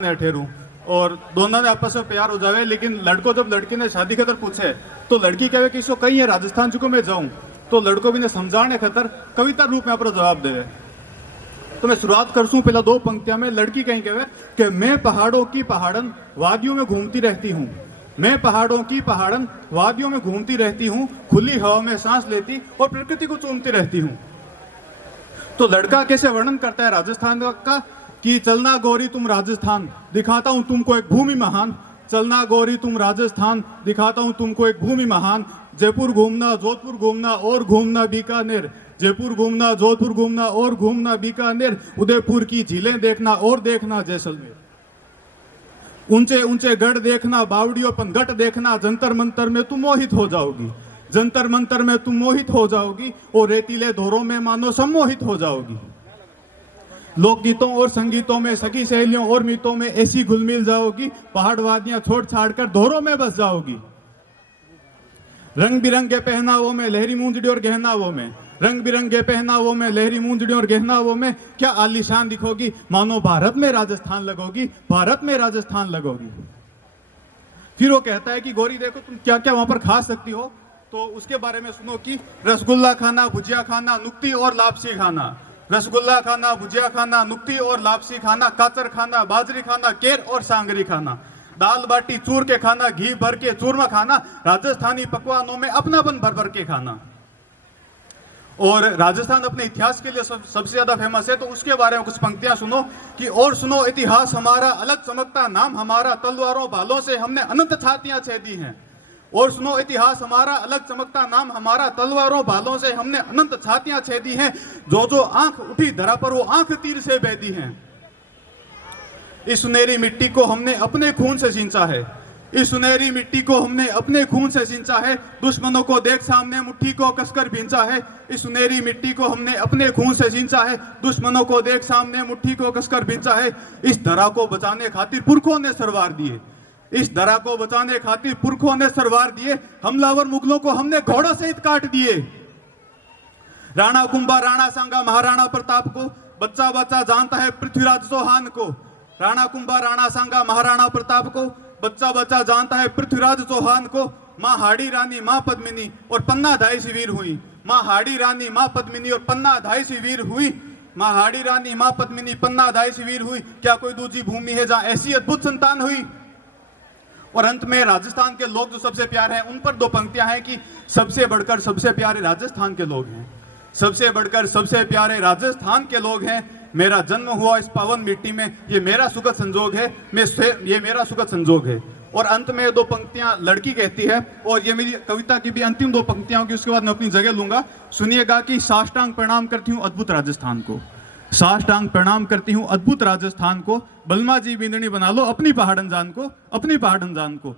ठहरू और दोनों ने आपस में प्यार हो जावे। लेकिन लड़को जब लड़की ने शादी खतर पूछे तो लड़की कहे कि इसको कहीं है राजस्थान चुको मैं जाऊं, तो लड़को भी ने समझाने खतर कविता रूप में अपना जवाब देवे। तो मैं शुरुआत करसूं पहला दो पंक्तियां में। लड़की कहीं कहे कि मैं पहाड़ों की पहाड़न वादियों में घूमती रहती हूँ, मैं पहाड़ों की पहाड़न वादियों में घूमती रहती हूँ, खुली हवा में सांस लेती और प्रकृति को चूमती रहती हूँ। तो लड़का कैसे वर्णन करता है राजस्थान का कि चलना गोरी तुम राजस्थान, दिखाता हूं तुमको एक भूमि महान। चलना गोरी तुम राजस्थान, दिखाता हूं तुमको एक भूमि महान। जयपुर घूमना, जोधपुर घूमना और घूमना बीकानेर, जयपुर घूमना, जोधपुर घूमना और घूमना बीकानेर, उदयपुर की झीलें देखना और देखना जैसलमेर। ऊंचे ऊंचे गढ़ देखना, बावड़ियों पर गढ़ देखना, जंतर मंतर में तुम मोहित हो जाओगी, जंतर मंतर में तुम मोहित हो जाओगी और रेतीले धोरों में मानो सम्मोहित हो जाओगी। लोकगीतों और संगीतों में, सखी सहेलियों और मीतों में ऐसी घुल मिल जाओगी, पहाड़ वादियां छोड़ छाड़ कर धोरों में बस जाओगी। रंग बिरंगे पहनावों में, लहरी मूंजड़ी और गहनावों में, रंग बिरंगे पहनावों में, लहरी मूंजड़ी और गहनावों में क्या आलीशान दिखोगी, मानो भारत में राजस्थान लगोगी, भारत में राजस्थान लगोगी। फिर वो कहता है कि गोरी देखो तुम क्या क्या वहां पर खा सकती हो, तो उसके बारे में सुनो कि रसगुल्ला खाना, भुजिया खाना, नुक्ती और लापसी खाना। रसगुल्ला खाना, भुजिया खाना, नुक्ती और लापसी खाना, काचर खाना, बाजरी खाना, केर और सांगरी खाना, दाल बाटी चूर के खाना, घी भर के चूरमा खाना, राजस्थानी पकवानों में अपनापन भर भर के खाना। और राजस्थान अपने इतिहास के लिए सबसे ज्यादा फेमस है, तो उसके बारे में कुछ पंक्तियां सुनो कि और सुनो इतिहास हमारा अलग चमकता नाम हमारा, तलवारों भालों से हमने अनंत छातियां छेदी हैं। और सुनो इतिहास हमारा अलग चमकता नाम हमारा, तलवारों भालों से हमने अनंत छातियां छेदी हैं, जो जो आंख उठी धरा पर वो आंख तीर से बेदी हैं। इस सुनहरी मिट्टी को हमने अपने खून से सींचा है, इस सुनहरी मिट्टी को हमने अपने खून से सींचा है, दुश्मनों को देख सामने मुट्ठी को कसकर भींचा है। इस सुनहरी मिट्टी को हमने अपने खून से सींचा है, दुश्मनों को देख सामने मुट्ठी को कसकर भींचा है। इस धरा को बचाने खातिर पुरखों ने सरवार दिए, इस धरा को बचाने खातिर पुरखों ने सरवार दिए, हमलावर मुगलों को हमने घोड़ा सहित काट दिए। राणा कुंभा, राणा सांगा, महाराणा प्रताप को बच्चा बच्चा जानता है पृथ्वीराज चौहान को। राणा कुंभा, राणा सांगा, महाराणा प्रताप को बच्चा बच्चा जानता है पृथ्वीराज चौहान को। माँ हाड़ी रानी, माँ पद्मिनी और पन्ना धाई सी वीर हुई, माँ हाड़ी रानी, माँ पद्मिनी और पन्ना धाई सी वीर हुई, माँ हाड़ी रानी, माँ पद्मिनी, पन्ना धाई सी वीर हुई, क्या कोई दूसरी भूमि है जहां ऐसी अद्भुत संतान हुई। और अंत में राजस्थान के लोग जो सबसे प्यारे हैं, उन पर दो पंक्तियां हैं कि सबसे बढ़कर सबसे प्यारे राजस्थान के लोग हैं, सबसे बढ़कर सबसे प्यारे राजस्थान के लोग हैं। मेरा जन्म हुआ इस पावन मिट्टी में, ये मेरा सुखद संजोग है, ये मेरा सुखद संजोग है। और अंत में दो पंक्तियां लड़की कहती है, और ये मेरी कविता की भी अंतिम दो पंक्तियां होंगी, उसके बाद मैं अपनी जगह लूंगा। सुनिएगा कि साष्टांग प्रणाम करती हूँ अद्भुत राजस्थान को, साष्टांग प्रणाम करती हूँ अद्भुत राजस्थान को, बलमा जी बिंदनी बना लो अपनी पहाड़न जान को, अपनी पहाड़न जान को।